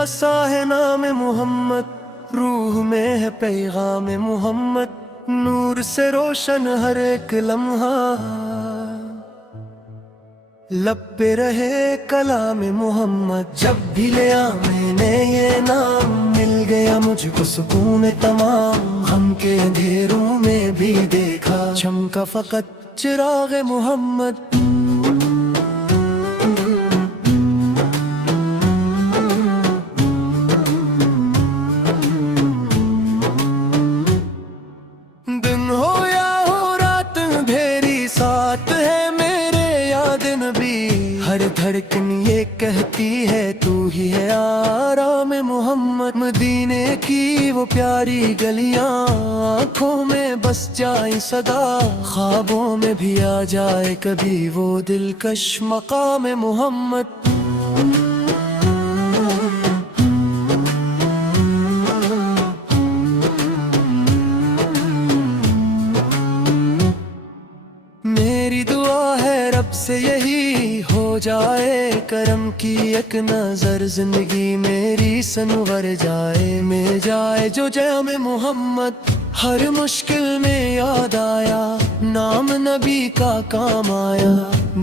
बसा है नाम मोहम्मद, रूह में है पैगाम मोहम्मद, नूर से रोशन हर एक लम्हा, लब पे रहे कलाम मोहम्मद। जब भी लिया मैंने ये नाम, मिल गया मुझको सुकून तमाम, हम के अंधेरों में भी देखा चमका फकत चिराग मोहम्मद। दिन हो या हो रात अंधेरी, साथ है मेरे याद नबी, हर धड़कन ये कहती है तू ही है आराम मोहम्मद। मदीने की वो प्यारी गलियां आँखों में बस जाए सदा, ख्वाबों में भी आ जाए कभी वो दिलकश मकाम मोहम्मद। मेरी दुआ है रब से यही हो जाए करम की एक नजर, जिंदगी मेरी संवर जाए, मिल जाए जो जाम मोहम्मद। हर मुश्किल में याद आया नाम नबी का काम आया,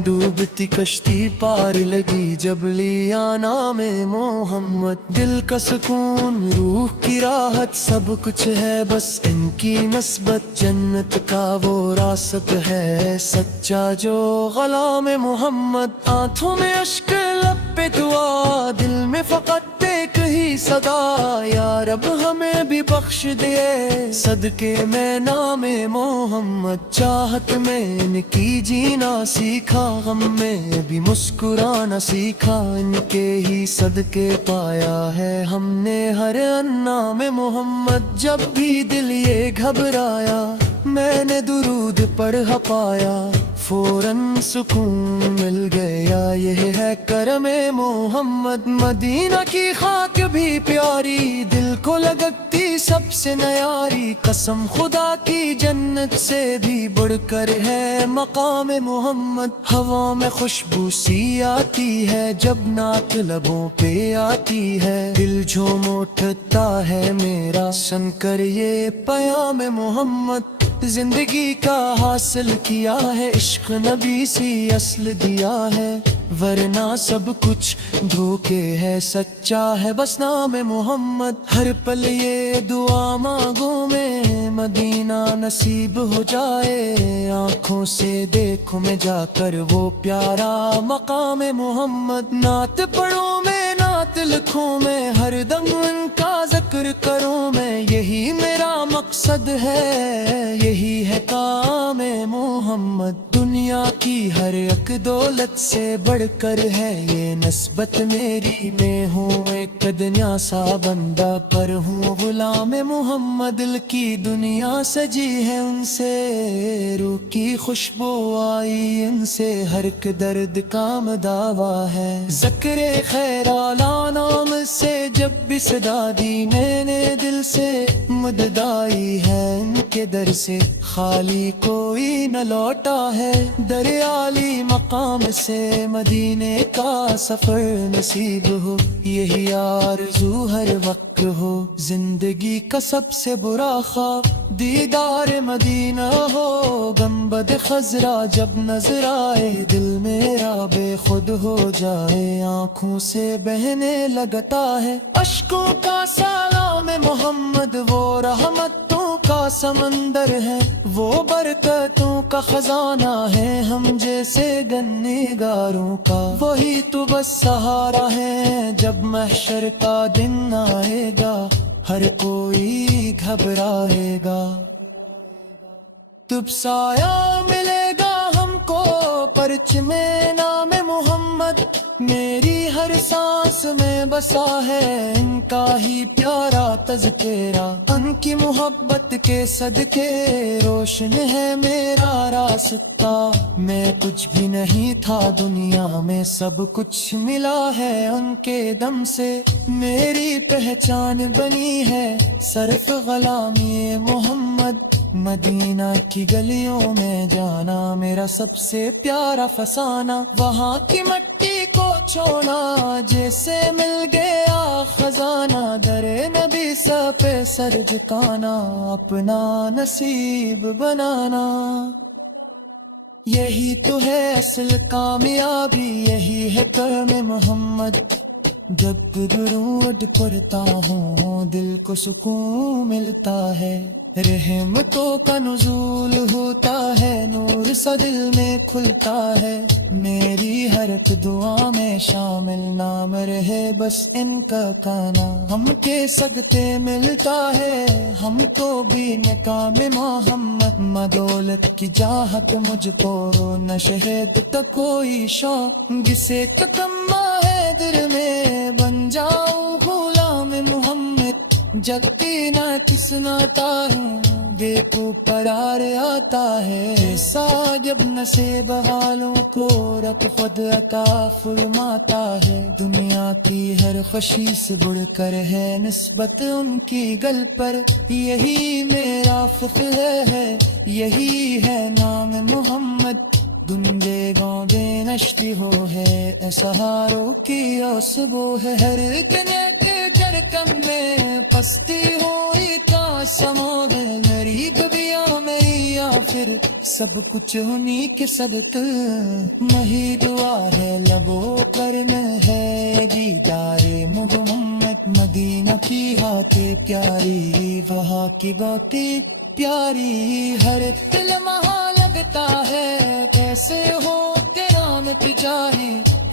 डूबती कश्ती पार लगी जब लिया नाम मोहम्मद। दिल का सुकून रूह की राहत सब कुछ है बस इनकी नस्बत, जन्नत का वो रासत है सच्चा जो गुलाम मोहम्मद। आंखों में अश्क लब पे दुआ, दिल में फकत एक ही सदा, या रब हमें भी बख्श दे सदके में नाम मोहम्मद। चाहत में इनकी जीना सीखा, गम में भी मुस्कुराना सीखा, इनके ही सदके पाया है हमने हर अन्ना में मोहम्मद। जब भी दिल ये घबराया मैंने दुरूद पढ़ पाया, फौरन सुकून मिल गया, यह है करम मोहम्मद। मदीना की खाक भी प्यारी, दिल को लगती सबसे नयारी, कसम खुदा की जन्नत से भी बढ़कर है मकाम मोहम्मद। हवा में खुशबू सी आती है जब नात लबों पे आती है, दिल झूम उठता है मेरा सुनकर ये पयाम मोहम्मद। जिंदगी का हासिल किया है इश्क नबी सी असल दिया है, वरना सब कुछ धोखे है सच्चा है बस नाम मोहम्मद। हर पल ये दुआ मांगो में मदीना नसीब हो जाए, आंखों से देखो मैं जाकर वो प्यारा मकाम मोहम्मद। नात पढ़ो मैं नात लिखूं मैं, हर दम उनका जिक्र करूं मैं, यही मेरा मकसद है यही है काम मोहम्मद। दुनिया की हर एक दौलत से बढ़कर है ये नस्बत मेरी, मैं हूँ एक दुनिया सा बंदा पर हूँ गुलाम मोहम्मद। दिल की दुनिया सजी है उनसे, रूह की खुशबू आई उनसे, हर एक दर्द काम दावा है। ज़िक्र खैर आला नाम से जब भी सदा दी मैंने दिल से, मदद आई है इनके दर से, खाली कोई न लौटा है। दरियाली मकाम से मदीने का सफर नसीब हो, यही आरज़ू हर वक्त हो। जिंदगी का सबसे बुरा ख्वाब दीदार मदीना हो, गंबद खजरा जब नजर आए दिल मेरा बेखुद हो जाए, आंखों से बहने लगता है अश्कों का सलाम मोहम्मद। वो रहमतों का समंदर है, वो बरकतों का खजाना है, हम जैसे गन्नेगारों का वही तो बस सहारा है। जब महशर का दिन आएगा हर कोई घबराएगा, तब साया मिलेगा हमको परचमे नाम मोहम्मद। मेरी हर सांस में बसा है इनका ही प्यारा तज़किरा, उनकी मोहब्बत के सदके रोशन है मेरा रास्ता। मैं कुछ भी नहीं था दुनिया में, सब कुछ मिला है उनके दम से, मेरी पहचान बनी है सरफ ग़ुलामी मोहम्मद। मदीना की गलियों में जाना मेरा सबसे प्यारा फसाना, वहाँ की मट्टी کو چھوڑا جیسے مل گیا خزانہ، در نبی سا پہ سر جھکانا، اپنا نصیب بنانا۔ یہی تو ہے اصل کامیابی، یہی ہے کرم محمد۔ جب درود پڑھتا ہوں دل کو سکون ملتا ہے، رحمتوں کا نزول ہوتا ہے، نور سا دل میں کھلتا ہے۔ میری ہر ایک دعا میں شامل نام رہے بس ان کا کانا، ہم کے صدقے ملتا ہے ہم تو بھی نکام محمد۔ مدولت کی چاہت مجھ کو نہ شہد تک کوئی شوق، جسے تتما ہے دل میں بن جاؤں غلام محمد۔ جگتی نہ کس نہ تاروں بے کو قرار آتا ہے، ایسا جب نصیب والوں کو رب خود عطا فرماتا ہے۔ دنیا کی ہر خوشی سے بڑھ کر ہے نسبت ان کی گل پر، یہی میرا فخر ہے یہی ہے نام محمد۔ گنجے گاؤں بے نشتی ہو ہے اے سہاروں کی اوسبو ہے، ہر گنے کے جرکم میں پستی ہوئی تا سمود، میری ببیاں میری یا پھر سب کچھ انہی کے صدقے۔ مہی دعا ہے لبوں پر نہ ہے دیدار محمد، مدینہ کی باتیں پیاری وہاں کی باتیں پیاری، ہر دل مہاں لگتا ہے کیسے ہو تیرا مت جائے۔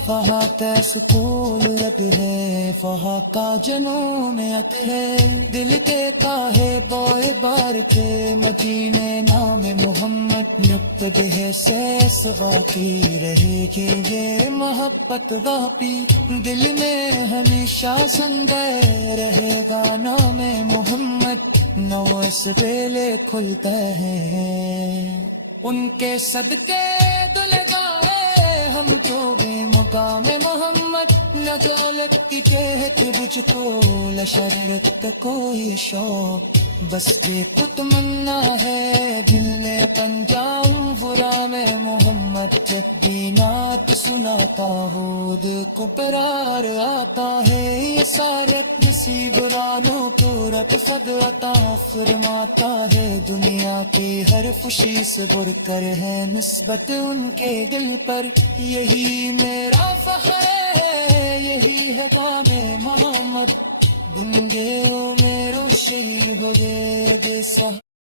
وہاں تیس کو لب ہے وہاں کا جنون ات ہے، دل کے کاہے بوئے بار کے مدینے نام محمد۔ نقد ہے سیس واقعی رہے گی یہ محبت واقعی، دل میں ہمیشہ سنگے رہے گا نام محمد۔ نو اس پہلے کھلتا ہے ان کے صدقے دل گائے، ہم تو بے مقام محمد۔ نہ دولت کی کہت بجھ کو نہ شرط کوئی شوق، بس ایک تمنا ہے دل میں بن جاؤں غلام محمد۔ جب بھی نعت سناتا ہوں دل کو قرار آتا ہے، یہ سارے نصیب رانوں کو رب خود عطا فرماتا ہے۔ دنیا کی ہر خوشی سے بڑھ کر ہے نسبت ان کے دل پر، یہی میرا فخر ہے یہی ہے کام محمد۔ گنگے ہو میرو شہید ہو دے دے سا